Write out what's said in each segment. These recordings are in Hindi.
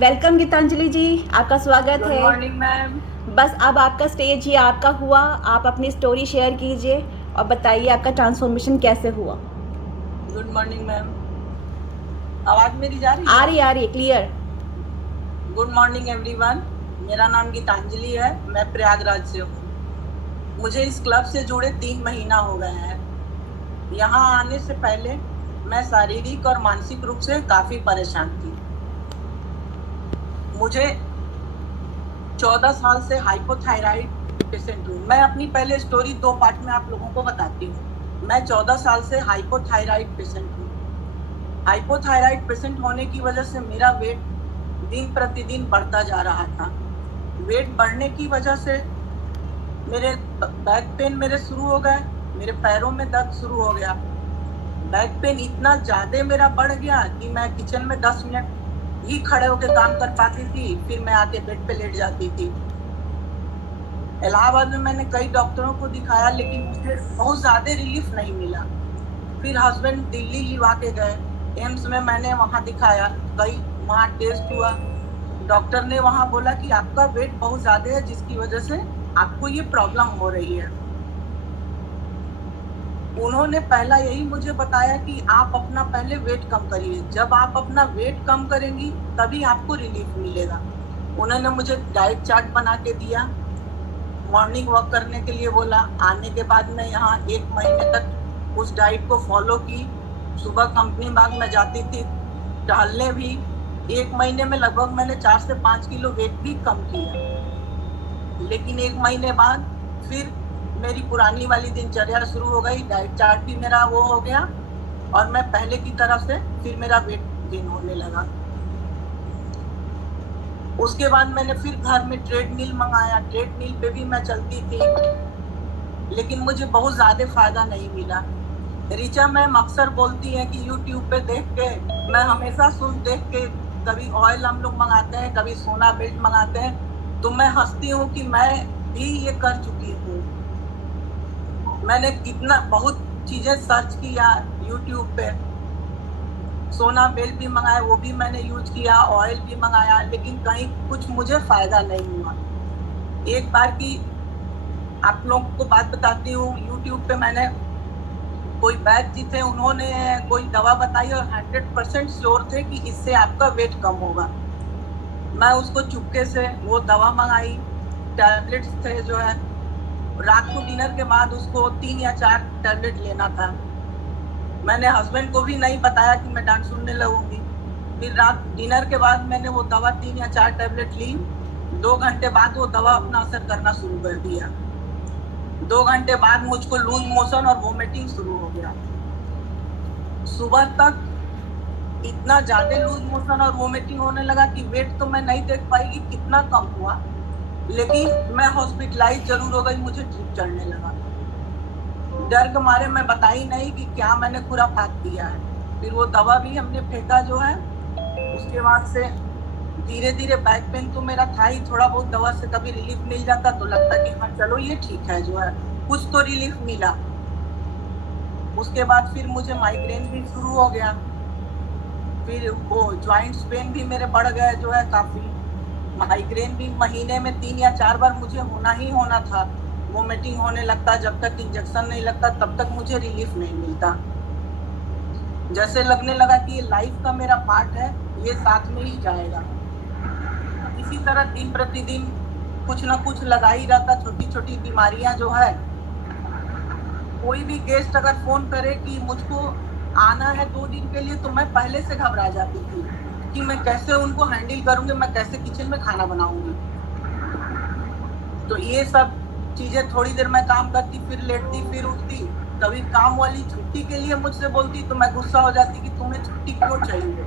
वेलकम गीतांजलि जी, आपका स्वागत गुड है। Morning ma'am. बस अब आपका स्टेज ही आपका हुआ। आप अपनी स्टोरी शेयर कीजिए और बताइए आपका ट्रांसफॉर्मेशन कैसे हुआ। Good morning ma'am. आवाज मेरी जा रही है? आ रही है क्लियर। Good morning everyone. मेरा नाम गीतांजलि है, मैं प्रयागराज से हूँ। मुझे इस क्लब से जुड़े 3 महीना हो गए हैं। यहाँ आने से पहले मैं शारीरिक और मानसिक रूप से काफी परेशान थी। मुझे 14 साल से हाइपोथायराइड पेशेंट हूँ। मैं अपनी पहले स्टोरी 2 पार्ट में आप लोगों को बताती हूँ। मैं 14 साल से हाइपोथायराइड पेशेंट हूँ। हाइपोथायराइड पेशेंट होने की वजह से मेरा वेट दिन प्रतिदिन बढ़ता जा रहा था। वेट बढ़ने की वजह से मेरे बैक पेन मेरे शुरू हो गए, मेरे पैरों में दर्द शुरू हो गया। बैक पेन इतना ज्यादा मेरा बढ़ गया कि मैं किचन में 10 मिनट ही खड़े होकर काम कर पाती थी, फिर मैं आके बेड पे लेट जाती थी। इलाहाबाद में मैंने कई डॉक्टरों को दिखाया, लेकिन मुझे बहुत ज्यादा रिलीफ नहीं मिला। फिर हस्बैंड दिल्ली लिवा के गए, एम्स में मैंने वहां दिखाया, कई वहां टेस्ट हुआ। डॉक्टर ने वहां बोला कि आपका वेट बहुत ज्यादा है, जिसकी वजह से आपको ये प्रॉब्लम हो रही है। उन्होंने पहला यही मुझे बताया कि आप अपना पहले वेट कम करिए, जब आप अपना वेट कम करेंगी तभी आपको रिलीफ मिलेगा। उन्होंने मुझे डाइट चार्ट बना के दिया, मॉर्निंग वॉक करने के लिए बोला। आने के बाद मैं यहाँ 1 महीने तक उस डाइट को फॉलो की। सुबह कंपनी बाग में जाती थी टहलने भी। 1 महीने में लगभग मैंने 4 से 5 किलो वेट भी कम किया। लेकिन 1 महीने बाद फिर मेरी पुरानी वाली दिनचर्या शुरू हो गई, डाइट चार्ट भी मेरा वो हो गया और मैं पहले की तरफ से फिर मेरा वेट गेन होने लगा। उसके बाद मैंने फिर घर में ट्रेडमिल मंगाया, ट्रेडमिल पे भी मैं चलती थी, लेकिन मुझे बहुत ज्यादा फायदा नहीं मिला। ऋचा मैम अक्सर बोलती है कि यूट्यूब पे देख के, मैं हमेशा सुन देख के, कभी ऑयल हम लोग मंगाते हैं, कभी सोना बेल्ट मंगाते हैं, तो मैं हंसती हूँ कि मैं भी ये कर चुकी हूँ। मैंने कितना बहुत चीजें सर्च किया यूट्यूब पे, सोना बेल्ट भी मंगाया, वो भी मैंने यूज किया, ऑयल भी मंगाया, लेकिन कहीं कुछ मुझे फायदा नहीं हुआ। एक बार की आप लोगों को बात बताती हूँ, यूट्यूब पे मैंने कोई बैच जी थे, उन्होंने कोई दवा बताई और 100% श्योर थे कि इससे आपका वेट कम होगा। मैं उसको चुपके से वो दवा मंगाई, टैबलेट्स थे जो है, रात को डिनर के बाद उसको 3 या 4 टैबलेट लेना था। मैंने हस्बैंड को भी नहीं बताया कि मैं डांट सुनने लगूंगी। फिर रात डिनर के बाद मैंने वो दवा 3 या 4 टैबलेट ली। 2 घंटे बाद वो दवा अपना असर करना शुरू कर दिया। 2 घंटे बाद मुझको लूज मोशन और वोमिटिंग शुरू हो गया। सुबह तक इतना ज्यादा लूज मोशन और वोमिटिंग होने लगा कि वेट तो मैं नहीं देख पाई कि कितना कम हुआ, लेकिन मैं हॉस्पिटलाइज जरूर हो गई, मुझे ड्रिप चढ़ने लगा। डर के मारे मैं बताई नहीं कि क्या मैंने खुरापात किया है। फिर वो दवा भी हमने फेंका जो है। उसके बाद से धीरे धीरे बैक पेन तो मेरा था ही, थोड़ा बहुत दवा से कभी रिलीफ मिल जाता तो लगता कि हाँ चलो ये ठीक है जो है, कुछ तो रिलीफ मिला। उसके बाद फिर मुझे माइग्रेन भी शुरू हो गया। फिर वो ज्वाइंट्स पेन भी मेरे बढ़ गए जो है काफी। माइग्रेन भी महीने में 3 या 4 बार मुझे होना ही होना था। वोमिटिंग होने लगता, जब तक इंजेक्शन नहीं लगता तब तक मुझे रिलीफ नहीं मिलता। जैसे लगने लगा कि ये लाइफ का मेरा पार्ट है, ये साथ में ही जाएगा। इसी तरह दिन प्रतिदिन कुछ ना कुछ लगा ही रहता, छोटी छोटी बीमारियां जो है। कोई भी गेस्ट अगर फोन करे कि मुझको आना है 2 दिन के लिए, तो मैं पहले से घबरा जाती थी कि मैं कैसे उनको हैंडल करूंगी, मैं कैसे किचन में खाना बनाऊंगी। तो ये सब चीजें, थोड़ी देर मैं काम करती, फिर लेटती, फिर उठती। कभी काम वाली छुट्टी के लिए मुझसे बोलती तो मैं गुस्सा हो जाती कि तुम्हें छुट्टी क्यों चाहिए,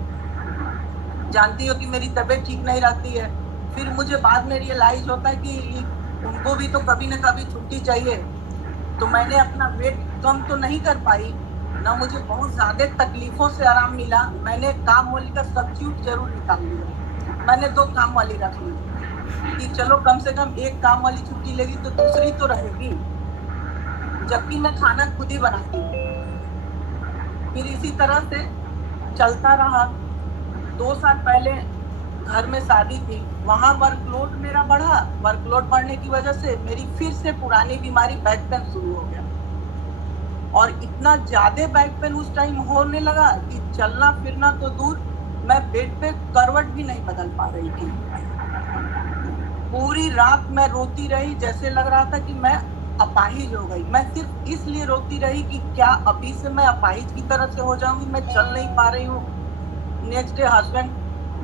जानती हो कि मेरी तबीयत ठीक नहीं रहती है। फिर मुझे बाद में रियलाइज होता है कि उनको भी तो कभी ना कभी छुट्टी चाहिए। तो मैंने अपना वेट कम तो नहीं कर पाई, ना मुझे बहुत ज्यादा तकलीफों से आराम मिला। मैंने काम वाली का सब्स्टिट्यूट जरूर निकाल लिया। मैंने 2 काम वाली रख ली कि चलो कम से कम एक काम वाली छुट्टी लेगी तो दूसरी तो रहेगी, जबकि मैं खाना खुद ही बनाती हूँ। फिर इसी तरह से चलता रहा। 2 साल पहले घर में शादी थी, वहाँ वर्कलोड मेरा बढ़ा। वर्कलोड बढ़ने की वजह से मेरी फिर से पुरानी बीमारी बैक पेन शुरू हो गया, और इतना ज्यादा बैक पेन उस टाइम होने लगा कि चलना फिरना तो दूर, मैं बेड पे करवट भी नहीं बदल पा रही थी। पूरी रात मैं रोती रही, जैसे लग रहा था कि मैं अपाहिज हो गई। मैं सिर्फ इसलिए रोती रही कि क्या अभी से मैं अपाहिज की तरह से हो जाऊंगी, मैं चल नहीं पा रही हूँ। नेक्स्ट डे हस्बैंड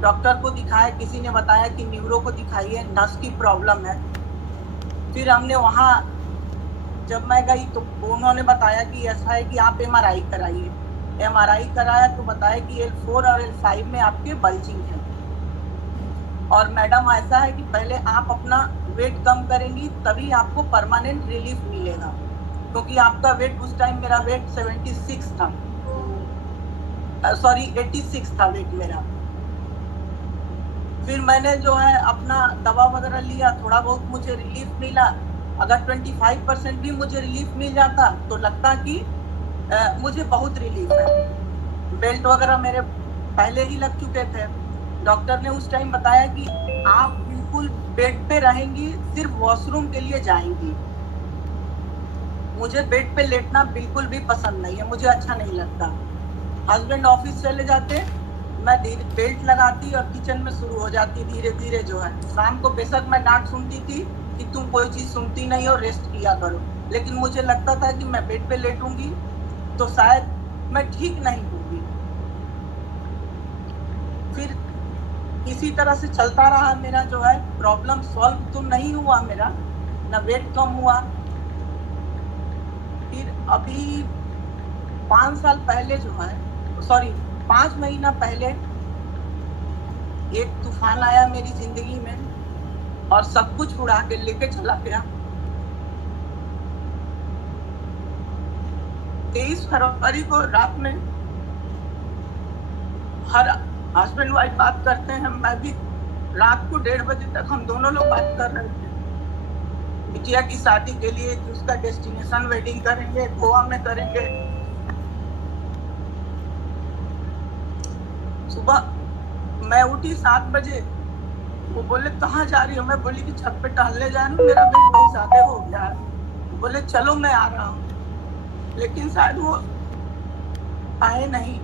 डॉक्टर को दिखाया, किसी ने बताया कि न्यूरो को दिखाइए, नस की प्रॉब्लम है। फिर हमने वहाँ जब मैं गई तो उन्होंने बताया कि ऐसा है कि आप एमआरआई कराइए। एमआरआई कराया तो बताया कि L4 और L5 में आपके बल्जिंग है, और मैडम ऐसा है कि पहले आप अपना वेट कम करेंगी तभी आपको परमानेंट रिलीफ मिलेगा, क्योंकि आपका वेट उस टाइम, मेरा वेट 76 था, सॉरी 86 था वेट मेरा। फिर मैंने जो है अपना दवा वगैरह लिया, थोड़ा बहुत मुझे रिलीफ मिला। अगर 25% भी मुझे रिलीफ मिल जाता तो लगता कि मुझे बहुत रिलीफ है। बेल्ट वगैरह मेरे पहले ही लग चुके थे। डॉक्टर ने उस टाइम बताया कि आप बिल्कुल बेड पे रहेंगी, सिर्फ वॉशरूम के लिए जाएंगी। मुझे बेड पे लेटना बिल्कुल भी पसंद नहीं है, मुझे अच्छा नहीं लगता। हस्बैंड ऑफिस चले जाते, मैं बेल्ट लगाती और किचन में शुरू हो जाती धीरे धीरे जो है। शाम को बेशक मैं डांट सुनती थी कि तुम कोई चीज सुनती नहीं हो, रेस्ट किया करो, लेकिन मुझे लगता था कि मैं बेड पे लेटूंगी तो शायद मैं ठीक नहीं होंगी। फिर इसी तरह से चलता रहा मेरा जो है। प्रॉब्लम सॉल्व तो नहीं हुआ मेरा, ना वेट कम हुआ। फिर अभी 5 साल पहले जो है, सॉरी 5 महीना पहले एक तूफान आया मेरी जिंदगी में और सब कुछ उड़ा के लेके चला गया। 23 फरवरी को रात में, हर हस्बैंड वाइफ बात करते हैं, मैं भी रात को 1:30 बजे तक हम दोनों लोग बात कर रहे थे बिटिया की शादी के लिए कि उसका डेस्टिनेशन वेडिंग करेंगे, गोवा में करेंगे। सुबह मैं उठी 7 बजे, वो बोले कहाँ जा रही हो? मैं बोली कि छत पे टहलने जा रही हूँ, मेरा वेट बहुत ज्यादा हो गया है। बोले चलो मैं आ रहा हूँ, लेकिन शायद वो आए नहीं।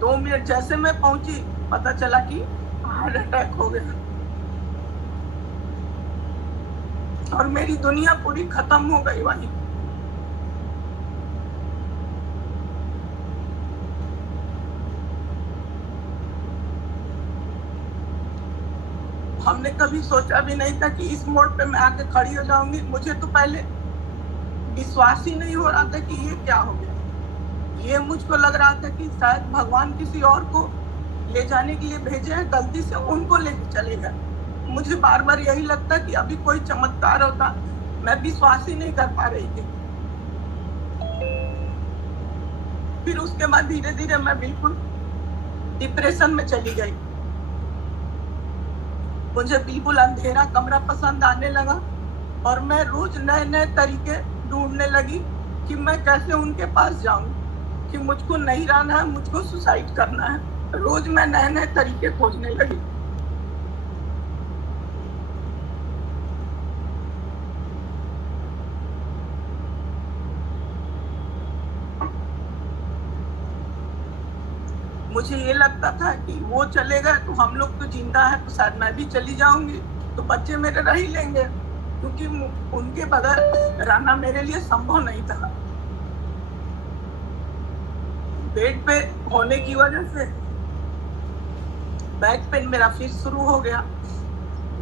2 मिनट जैसे मैं पहुंची, पता चला कि हार्ट अटैक हो गया और मेरी दुनिया पूरी खत्म हो गई वहीं। हमने कभी सोचा भी नहीं था कि इस मोड़ पे मैं आके खड़ी हो जाऊंगी। मुझे तो पहले विश्वास ही नहीं हो रहा था कि ये क्या हो गया। ये मुझको लग रहा था कि शायद भगवान किसी और को ले जाने के लिए भेजे हैं, गलती से उनको लेके चले गए। मुझे बार बार यही लगता कि अभी कोई चमत्कार होता। मैं विश्वास ही नहीं कर पा रही थी। फिर उसके बाद धीरे धीरे मैं बिल्कुल डिप्रेशन में चली गई। मुझे बिल्कुल अंधेरा कमरा पसंद आने लगा और मैं रोज नए नए तरीके ढूंढने लगी कि मैं कैसे उनके पास जाऊं, कि मुझको नहीं रहना है, मुझको सुसाइड करना है। रोज मैं नए नए तरीके खोजने लगी। मुझे ये लगता था कि वो चले गए तो हम लोग तो जिंदा है, तो शायद मैं भी चली जाऊंगी तो बच्चे मेरे रह ही लेंगे, क्योंकि उनके बगैर रहना मेरे लिए संभव नहीं था। बेड पे होने की वजह से बैक पेन मेरा फिर शुरू हो गया,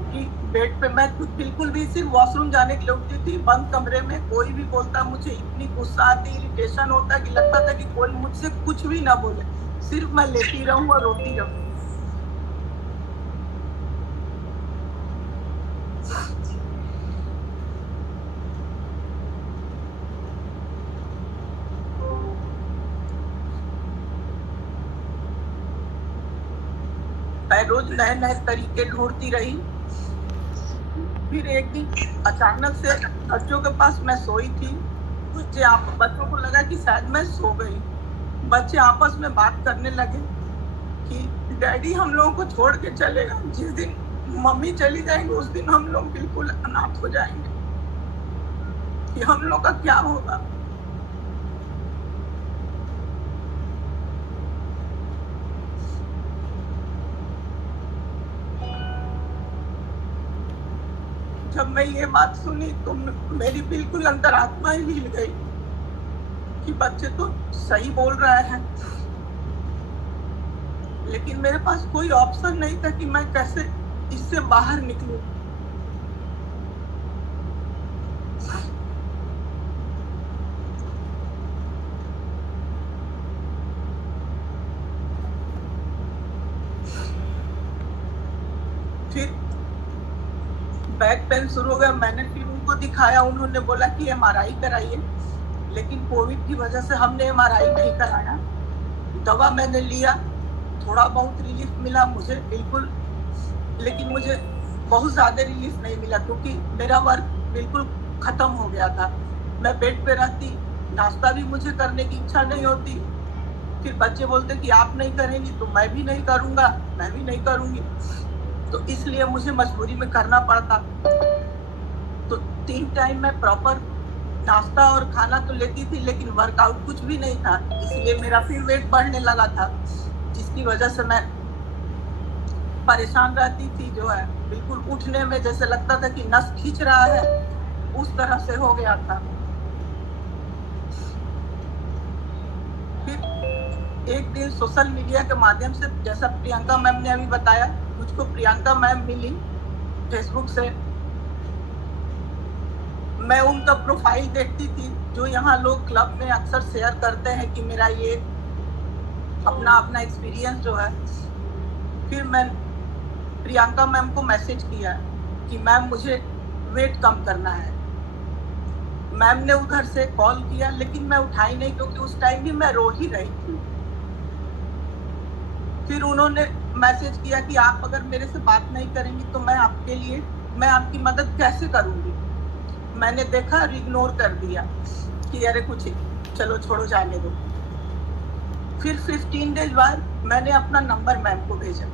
कि बेड पे मैं बिल्कुल भी सिर्फ वॉशरूम जाने के लिए उठती थी। बंद कमरे में कोई भी बोलता, मुझे इतनी गुस्सा आती, इरिटेशन होता कि लगता था कि कोई मुझसे कुछ भी ना बोले, सिर्फ मैं लेटी रहूं और रोती रहूं। मैं रोज नए नए तरीके ढूंढती रही। फिर एक दिन अचानक से बच्चों के पास मैं सोई थी, बच्चों को लगा कि शायद मैं सो गई। बच्चे आपस में बात करने लगे कि डैडी हम लोगों को छोड़ के चलेगा, जिस दिन मम्मी चली जाएंगी उस दिन हम लोग बिल्कुल अनाथ हो जाएंगे, कि हम लोग का क्या होगा। जब मैं ये बात सुनी तो मेरी बिल्कुल अंतरात्मा ही हिल गई कि बच्चे तो सही बोल रहे हैं, लेकिन मेरे पास कोई ऑप्शन नहीं था कि मैं कैसे इससे बाहर निकलूं। फिर बैक पेन शुरू हो गया, मैंने फिर उनको दिखाया, उन्होंने बोला कि एमआरआई कराइए, लेकिन कोविड की वजह से हमने एमआरआई नहीं कराया। दवा मैंने लिया, थोड़ा बहुत रिलीफ मिला मुझे बिल्कुल, लेकिन मुझे बहुत ज़्यादा रिलीफ नहीं मिला क्योंकि मेरा वर्क बिल्कुल ख़त्म हो गया था। मैं बेड पे रहती, नाश्ता भी मुझे करने की इच्छा नहीं होती। फिर बच्चे बोलते कि आप नहीं करेंगी तो मैं भी नहीं करूँगा, मैं भी नहीं करूँगी, तो इसलिए मुझे मजबूरी में करना पड़ता। तो 3 टाइम मैं प्रॉपर नाश्ता और खाना तो लेती थी, लेकिन वर्कआउट कुछ भी नहीं था, इसलिए मेरा फिर वेट बढ़ने लगा था, जिसकी वजह से मैं परेशान रहती थी। जो है बिल्कुल उठने में जैसे लगता था कि नस खींच रहा है, उस तरह से हो गया था। फिर एक दिन सोशल मीडिया के माध्यम से, जैसा प्रियंका मैम ने अभी बताया, मुझको प्रियंका मैम मिली फेसबुक से। मैं उनका प्रोफाइल देखती थी, जो यहाँ लोग क्लब में अक्सर शेयर करते हैं कि मेरा ये अपना अपना एक्सपीरियंस जो है। फिर मैं प्रियंका मैम को मैसेज किया कि मैम मुझे वेट कम करना है। मैम ने उधर से कॉल किया, लेकिन मैं उठाई नहीं क्योंकि उस टाइम भी मैं रो ही रही थी। फिर उन्होंने मैसेज किया कि आप अगर मेरे से बात नहीं करेंगी तो मैं आपकी मदद कैसे करूँगी। मैंने देखा, इग्नोर कर दिया कि अरे कुछ चलो छोड़ो जाने दो। फिर 15 डेज बाद मैंने अपना नंबर मैम को भेजा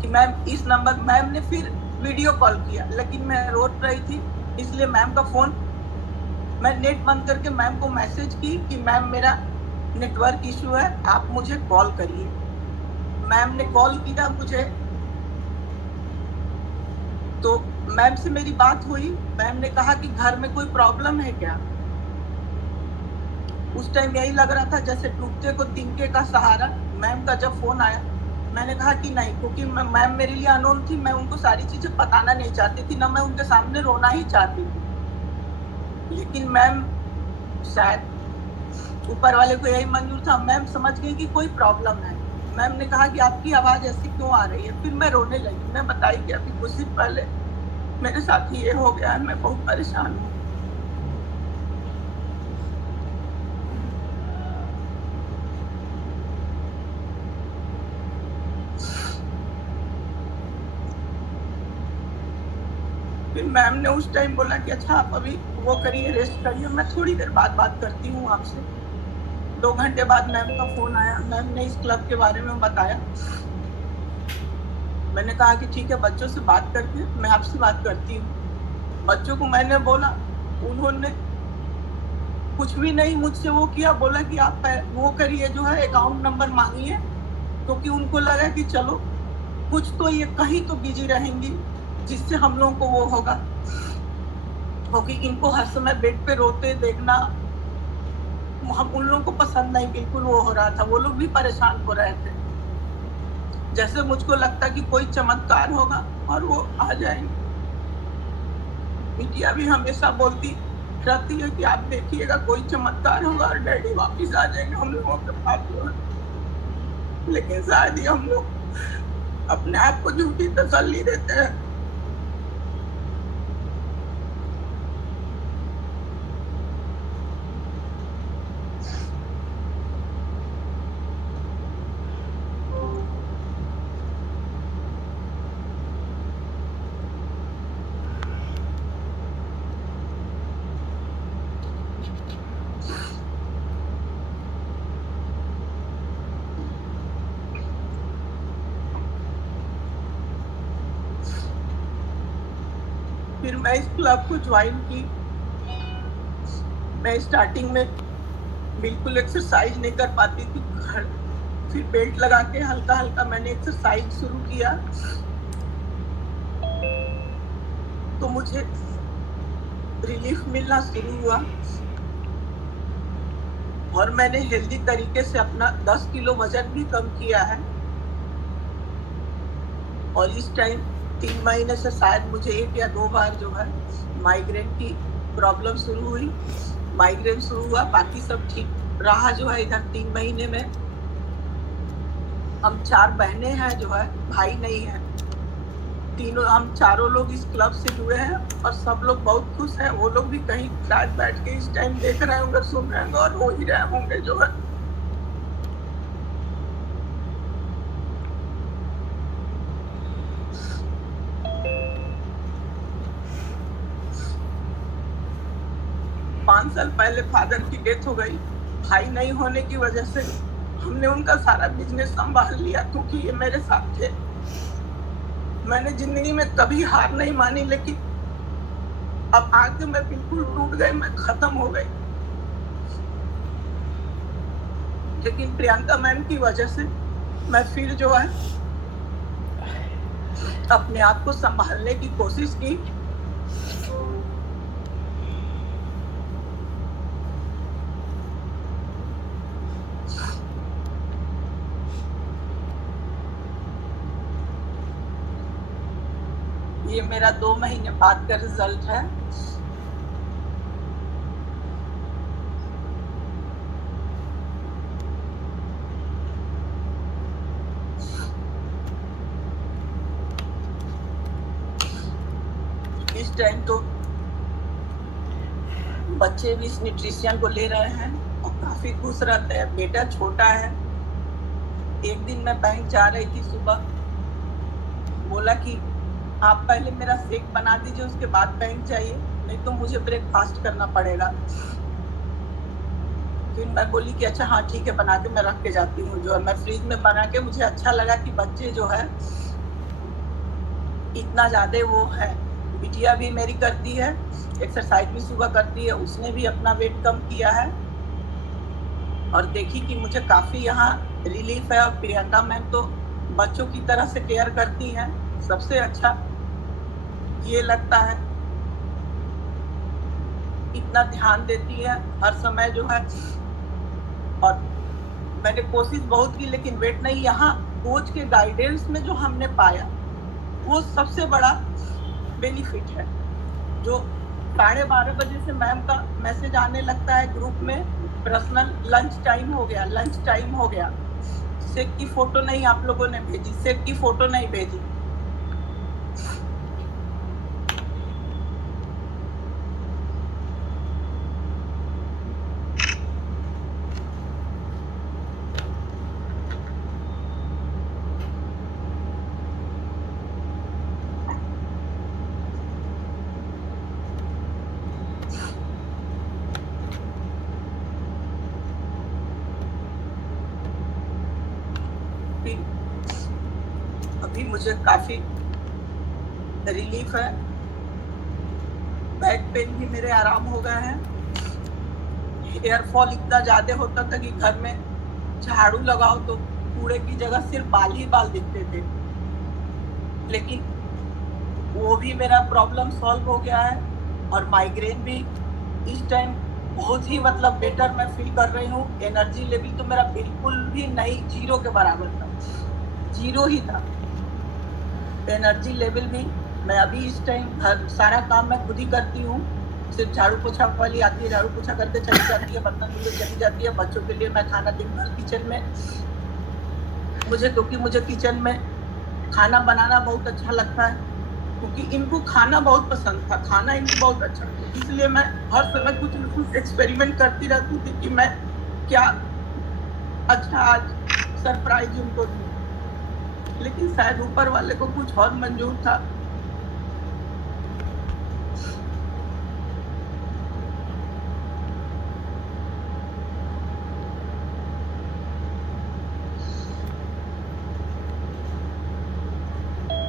कि मैम इस नंबर, मैम ने फिर वीडियो कॉल किया, लेकिन मैं रो रही थी, इसलिए मैम का फ़ोन, मैं नेट बंद करके मैम को मैसेज की कि मैम मेरा नेटवर्क इशू है, आप मुझे कॉल करिए। मैम ने कॉल किया मुझे, तो मैम से मेरी बात हुई। मैम ने कहा कि घर में कोई प्रॉब्लम है क्या। उस टाइम यही लग रहा था जैसे डूबते को तिनके का सहारा। मैम का जब फोन आया, मैंने कहा कि नहीं, क्योंकि मैम मेरे लिए अननोन थी, मैं उनको सारी चीजें बताना नहीं चाहती थी, ना मैं उनके सामने रोना ही चाहती थी। लेकिन मैम, शायद ऊपर वाले को यही मंजूर था, मैम समझ गई कि कोई प्रॉब्लम है। मैम ने कहा कि आपकी आवाज ऐसी क्यों आ रही है। फिर मैं रोने लगी। मैं बताई कि अभी कुछ दिन पहले मेरे साथ ये हो गया है, मैं बहुत परेशान हूँ। फिर मैम ने उस टाइम बोला कि अच्छा आप अभी वो करिए, रेस्ट करिए, मैं थोड़ी देर बाद बात करती हूँ आपसे। 2 घंटे बाद मैम का फोन आया। मैम ने इस क्लब के बारे में बताया। मैंने कहा कि ठीक है, बच्चों से बात करके मैं आपसे बात करती हूँ। बच्चों को मैंने बोला, उन्होंने कुछ भी नहीं मुझसे वो किया, बोला कि आप वो करिए, जो है अकाउंट नंबर मांगिए, क्योंकि उनको लगा कि चलो कुछ तो ये कहीं तो बिजी रहेंगी, जिससे हम लोगों को वो होगा। क्योंकि इनको हर समय बेड पे रोते देखना हम उन लोगों को पसंद नहीं, बिल्कुल वो हो रहा था। वो लोग भी परेशान हो रहे थे। जैसे मुझको लगता कि कोई चमत्कार होगा और वो आ जाएंगे। बिटिया भी हमेशा बोलती रहती है कि आप देखिएगा कोई चमत्कार होगा और डैडी वापिस आ जाएंगे हम लोगों के पास। लेकिन शायद ही हम लोग अपने आप को झूठी तसल्ली देते हैं। फिर मैं इस क्लब को ज्वाइन की। मैं स्टार्टिंग में बिल्कुल एक्सरसाइज नहीं कर पाती थी घर, फिर बेल्ट लगा के हल्का हल्का मैंने एक्सरसाइज शुरू किया तो मुझे रिलीफ मिलना शुरू हुआ और मैंने हेल्दी तरीके से अपना 10 किलो वजन भी कम किया है। और इस टाइम 3 महीने से शायद मुझे 1 या 2 बार जो है माइग्रेन की प्रॉब्लम शुरू हुई, माइग्रेन शुरू हुआ, बाकी सब ठीक रहा। जो है इधर 3 महीने में हम 4 बहनें हैं, जो है भाई नहीं है, तीनों हम चारों लोग इस क्लब से जुड़े हैं और सब लोग बहुत खुश हैं। वो लोग भी कहीं शायद बैठ के इस टाइम देख रहे होंगे, सुन रहे होंगे और हो ही रहे होंगे जो है। पाँच साल पहले फादर की डेथ हो गई। भाई नहीं होने की वजह से हमने उनका सारा बिजनेस संभाल लिया, क्योंकि ये मेरे साथ थे। मैंने जिंदगी में कभी हार नहीं मानी, लेकिन अब आके मैं बिल्कुल टूट गई, मैं खत्म हो गई। लेकिन प्रियंका मैम की वजह से मैं फिर जो है अपने आप को संभालने की कोशिश की। ये मेरा 2 महीने बाद का रिजल्ट है। इस टाइम तो बच्चे भी इस न्यूट्रिशन को ले रहे हैं और काफी खुश रहते हैं। बेटा छोटा है। एक दिन मैं बैंक जा रही थी सुबह, बोला कि आप पहले मेरा शेक बना दीजिए, उसके बाद बैंक जाइए, नहीं तो मुझे ब्रेकफास्ट करना पड़ेगा। फिर मैं बोली कि अच्छा हाँ ठीक है, बना के मैं रख के जाती हूँ। जो है मैं फ्रिज में बना के, मुझे अच्छा लगा कि बच्चे जो है इतना ज्यादा वो है। बिटिया भी मेरी करती है, एक्सरसाइज भी सुबह करती है, उसने भी अपना वेट कम किया है और देखी कि मुझे काफी यहाँ रिलीफ है। और प्रियंका मैम तो बच्चों की तरह से केयर करती हैं, सबसे अच्छा ये लगता है। इतना ध्यान देती है हर समय जो है। और मैंने कोशिश बहुत की, लेकिन वेट नहीं। यहाँ कोच के गाइडेंस में जो हमने पाया वो सबसे बड़ा बेनिफिट है। जो 12:30 बजे से मैम का मैसेज आने लगता है ग्रुप में, पर्सनल लंच टाइम हो गया, लंच टाइम हो गया। शेक की फोटो नहीं आप लोगों ने भेजी, शेक की फोटो नहीं भेजी। अभी मुझे काफी रिलीफ है। बैक पेन भी मेरे आराम हो गए हैं। हेयर फॉल इतना ज्यादा होता था कि घर में झाड़ू लगाओ तो कूड़े की जगह सिर्फ बाल ही बाल दिखते थे, लेकिन वो भी मेरा प्रॉब्लम सॉल्व हो गया है। और माइग्रेन भी इस टाइम बहुत ही मतलब बेटर मैं फील कर रही हूँ। एनर्जी लेवल तो मेरा बिल्कुल भी नहीं, 0 के बराबर था, 0 ही था। एनर्जी लेवल भी मैं अभी इस टाइम सारा काम मैं खुद ही करती हूँ। सिर्फ झाड़ू पोछा वाली आती है, झाड़ू पोछा करके चली जाती है, बर्तन धुलते चली जाती है। बच्चों के लिए मैं खाना दिन भर किचन में, क्योंकि मुझे किचन में खाना बनाना बहुत अच्छा लगता है, क्योंकि इनको खाना बहुत पसंद था, खाना इनको बहुत अच्छा, इसलिए मैं हर समय कुछ न कुछ एक्सपेरिमेंट करती रहती थी कि मैं क्या अच्छा आज सरप्राइज उनको दूं। लेकिन शायद ऊपर वाले को कुछ और मंजूर था।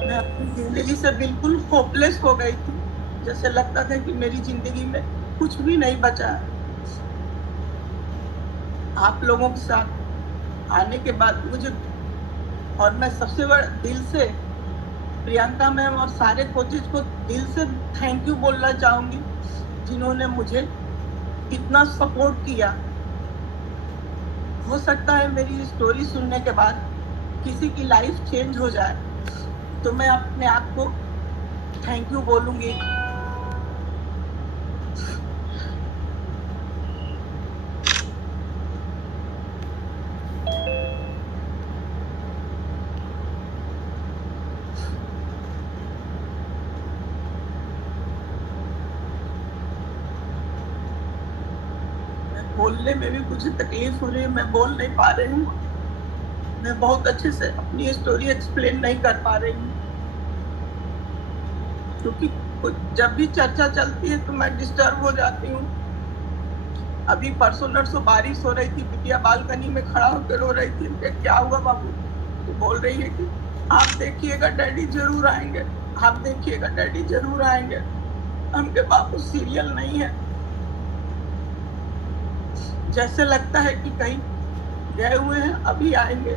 मैं अपनी जिंदगी से बिल्कुल होपलेस हो गई थी। जैसे लगता था कि मेरी जिंदगी में कुछ भी नहीं बचा है। आप लोगों के साथ आने के बाद मुझे, और मैं सबसे बड़ा दिल से प्रियंका मैम और सारे कोचेज को दिल से थैंक यू बोलना चाहूंगी, जिन्होंने मुझे इतना सपोर्ट किया। हो सकता है मेरी स्टोरी सुनने के बाद किसी की लाइफ चेंज हो जाए, तो मैं अपने आप को थैंक यू बोलूंगी। बोलने में भी मुझे तकलीफ हो रही है, मैं बोल नहीं पा रही हूँ। मैं बहुत अच्छे से अपनी स्टोरी एक्सप्लेन नहीं कर पा रही हूँ, क्योंकि जब भी चर्चा चलती है तो मैं डिस्टर्ब हो जाती हूँ। अभी परसों नरसों बारिश हो रही थी, बिटिया बालकनी में खड़ा होकर रो रही थी। क्या हुआ बाबू? तो बोल रही है कि आप देखिएगा डैडी जरूर आएंगे, आप देखिएगा डैडी जरूर आएंगे। हमके बाबू सीरियल नहीं है, जैसे लगता है कि कहीं गए हुए हैं, अभी आएंगे।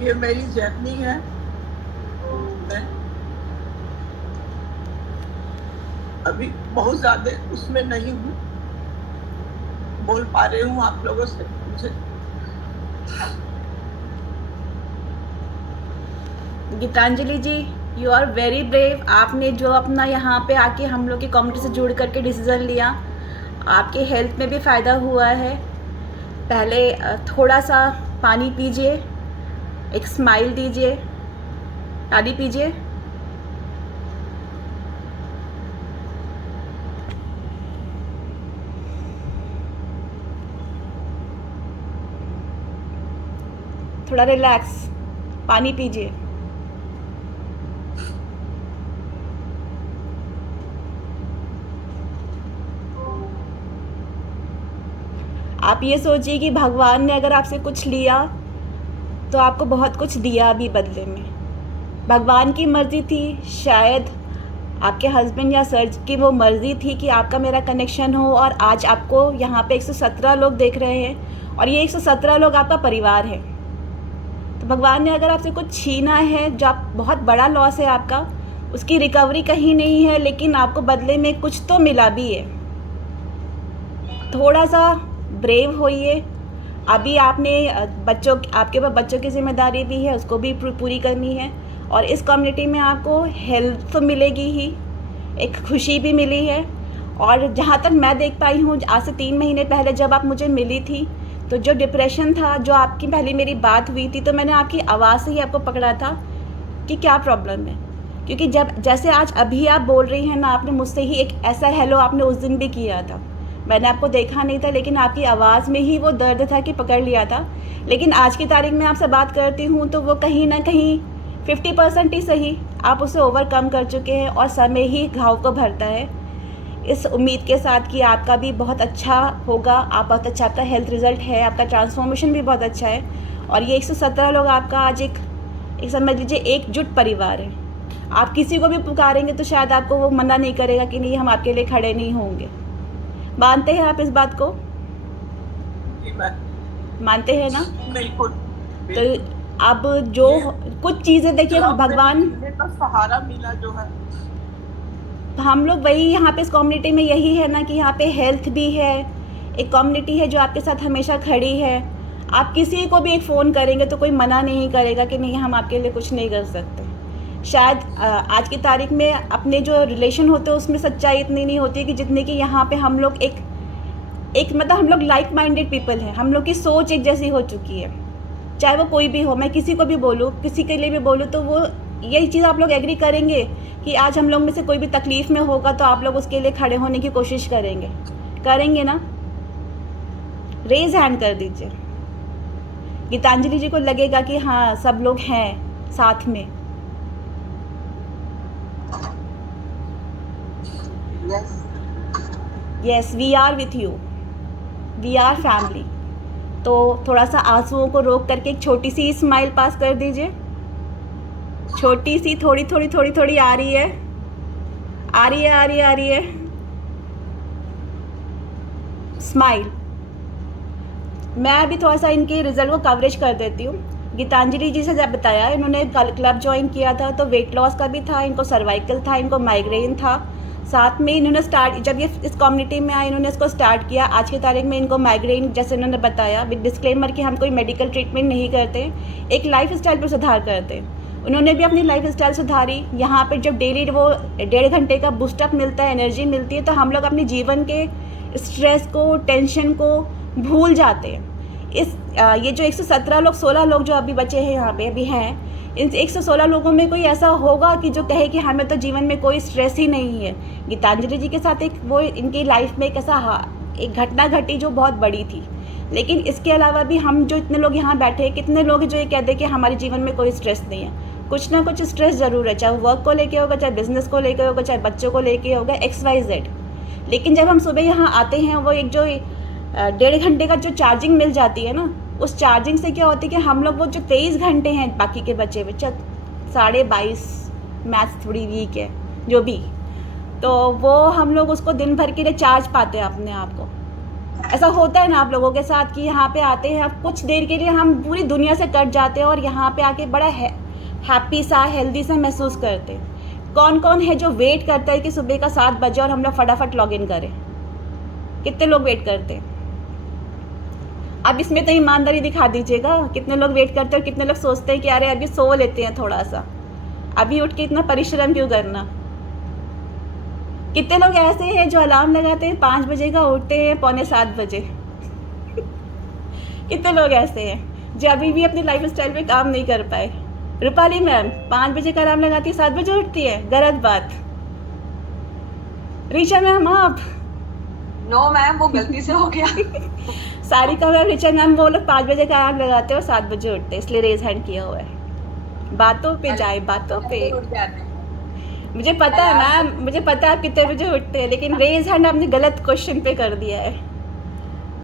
ये मेरी जर्नी है। मैं अभी बहुत ज्यादा उसमें नहीं हूँ, बोल पा रही हूँ आप लोगों से। मुझे गीतांजलि जी, यू आर वेरी ब्रेव। आपने जो अपना यहाँ पे आके हम लोग की कम्युनिटी से जुड़ करके डिसीज़न लिया, आपके हेल्थ में भी फ़ायदा हुआ है। पहले थोड़ा सा पानी पीजिए, एक स्माइल दीजिए, पानी पीजिए। थोड़ा रिलैक्स, पानी पीजिए। आप ये सोचिए कि भगवान ने अगर आपसे कुछ लिया तो आपको बहुत कुछ दिया भी बदले में। भगवान की मर्ज़ी थी, शायद आपके हस्बैंड या सर की वो मर्ज़ी थी कि आपका मेरा कनेक्शन हो, और आज आपको यहाँ पे 117 लोग देख रहे हैं, और ये 117 लोग आपका परिवार है। तो भगवान ने अगर आपसे कुछ छीना है, जो आप बहुत बड़ा लॉस है आपका, उसकी रिकवरी कहीं नहीं है, लेकिन आपको बदले में कुछ तो मिला भी है। थोड़ा सा ब्रेव होइए। अभी आपने आपके पास बच्चों की जिम्मेदारी भी है, उसको भी पूरी करनी है, और इस कम्युनिटी में आपको हेल्प तो मिलेगी ही, एक खुशी भी मिली है। और जहाँ तक मैं देख पाई हूँ, आज से 3 महीने पहले जब आप मुझे मिली थी, तो जो डिप्रेशन था, जो आपकी पहले मेरी बात हुई थी, तो मैंने आपकी आवाज़ से ही आपको पकड़ा था कि क्या प्रॉब्लम है। क्योंकि जैसे आज अभी आप बोल रही हैं ना, आपने मुझसे ही एक ऐसा हेलो आपने उस दिन भी किया था। मैंने आपको देखा नहीं था, लेकिन आपकी आवाज़ में ही वो दर्द था कि पकड़ लिया था। लेकिन आज की तारीख में आपसे बात करती हूँ तो वो कहीं ना कहीं 50% ही सही, आप उसे ओवरकम कर चुके हैं, और समय ही घाव को भरता है। इस उम्मीद के साथ कि आपका भी बहुत अच्छा होगा, आप बहुत अच्छा, आपका हेल्थ रिज़ल्ट है, आपका ट्रांसफॉर्मेशन भी बहुत अच्छा है, और ये 117 लोग आपका आज एक समझ लीजिए एकजुट परिवार है। आप किसी को भी पुकारेंगे तो शायद आपको वो मना नहीं करेगा कि नहीं, हम आपके लिए खड़े नहीं होंगे। मानते हैं आप इस बात को? मानते हैं ना? बिल्कुल। तो अब जो कुछ चीज़ें देखिए, भगवान का सहारा मिला जो है, हम लोग वही यहाँ पे इस कम्युनिटी में यही है ना कि यहाँ पे हेल्थ भी है, एक कम्युनिटी है जो आपके साथ हमेशा खड़ी है। आप किसी को भी एक फ़ोन करेंगे तो कोई मना नहीं करेगा कि नहीं, हम आपके लिए कुछ नहीं कर सकते। शायद आज की तारीख में अपने जो रिलेशन होते हैं उसमें सच्चाई इतनी नहीं होती कि जितनी कि यहाँ पे हम लोग एक मतलब हम लोग लाइक माइंडेड पीपल हैं, हम लोग की सोच एक जैसी हो चुकी है। चाहे वो कोई भी हो, मैं किसी को भी बोलूँ, किसी के लिए भी बोलूँ, तो वो यही चीज़ आप लोग एग्री करेंगे कि आज हम लोग में से कोई भी तकलीफ़ में होगा तो आप लोग उसके लिए खड़े होने की कोशिश करेंगे ना? रेज हैंड कर दीजिए। गीतांजलि जी को लगेगा कि हाँ, सब लोग हैं साथ में। Yes, we are with you, we are family. तो थोड़ा सा आंसुओं को रोक करके एक छोटी सी स्माइल पास कर दीजिए। छोटी सी, थोड़ी थोड़ी थोड़ी थोड़ी आ रही है, आ रही है, आ रही है, आ रही है। स्माइल। मैं अभी थोड़ा सा इनके रिजल्ट को कवरेज कर देती हूँ। गीतांजलि जी से जब बताया, इन्होंने क्लब ज्वाइन किया था तो वेट लॉस का भी था, इनको सर्वाइकल था, इनको माइग्रेन था। साथ में इन्होंने जब ये इस कम्युनिटी में आए, इन्होंने इसको स्टार्ट किया। आज की तारीख में इनको माइग्रेन, जैसे इन्होंने बताया, विद डिस्क्लेमर कि हम कोई मेडिकल ट्रीटमेंट नहीं करते, एक लाइफ स्टाइल पर सुधार करते हैं। उन्होंने भी अपनी लाइफ स्टाइल सुधारी। यहाँ पर जब डेली वो 1.5 घंटे का बूस्टअप मिलता है, एनर्जी मिलती है, तो हम लोग अपने जीवन के स्ट्रेस को, टेंशन को भूल जाते हैं। ये जो 117 लोग, 16 लोग जो अभी बचे हैं यहाँ पे अभी हैं, इन 116 लोगों में कोई ऐसा होगा कि जो कहे कि हमें तो जीवन में कोई स्ट्रेस ही नहीं है। गीतांजलि जी के साथ एक वो इनकी लाइफ में एक ऐसा एक घटना घटी जो बहुत बड़ी थी। लेकिन इसके अलावा भी हम जो इतने लोग यहाँ बैठे हैं, कितने लोग हैं जो ये कहते हैं कि हमारे जीवन में कोई स्ट्रेस नहीं है। कुछ ना कुछ स्ट्रेस ज़रूर है, चाहे वर्क को लेके होगा, चाहे बिजनेस को लेके होगा, चाहे बच्चों को लेके होगा, XYZ। लेकिन जब हम सुबह यहाँ आते हैं, वो एक जो 1.5 घंटे का जो चार्जिंग मिल जाती है ना, उस चार्जिंग से क्या होती है कि हम लोग वो जो 23 घंटे हैं बाकी के बचे हुए, 22.5, मैथ्स थोड़ी वीक है जो भी, तो वो हम लोग उसको दिन भर के लिए चार्ज पाते हैं अपने आप को। ऐसा होता है ना आप लोगों के साथ कि यहाँ पे आते हैं, अब कुछ देर के लिए हम पूरी दुनिया से कट जाते हैं और यहाँ पे आके बड़ा हैप्पी सा, हेल्दी सा महसूस करते हैं। कौन कौन है जो वेट करता है कि सुबह का 7 बजे और हम लोग फटाफट लॉग इन करें? कितने लोग वेट करते हैं? अब इसमें तो ईमानदारी दिखा दीजिएगा, कितने लोग वेट करते हैं और कितने लोग सोचते हैं कि अरे अभी सो लेते हैं थोड़ा सा, अभी उठ के इतना परिश्रम क्यों करना। कितने लोग ऐसे हैं जो अलार्म लगाते हैं 5 बजे का, उठते हैं 6:45 बजे। कितने लोग ऐसे हैं जो अभी भी अपनी लाइफ स्टाइल पे काम नहीं कर पाए। रूपाली मैम 5 बजे का अलार्म लगाती है, 7 बजे उठती है, गलत बात। ऋचा मैम आप? नो मैम, वो गलती से हो गया। सारिका मैम, ऋचा मैम, वो लोग 5 बजे का अलार्म लगाते हैं और 7 बजे उठते हैं, इसलिए रेज हैंड किया हुआ है। बातों पे जाए, बातों पे। मुझे पता है मैम, मुझे पता है आप कितने बजे उठते हैं, लेकिन रेज हैंड आपने गलत क्वेश्चन पे कर दिया है।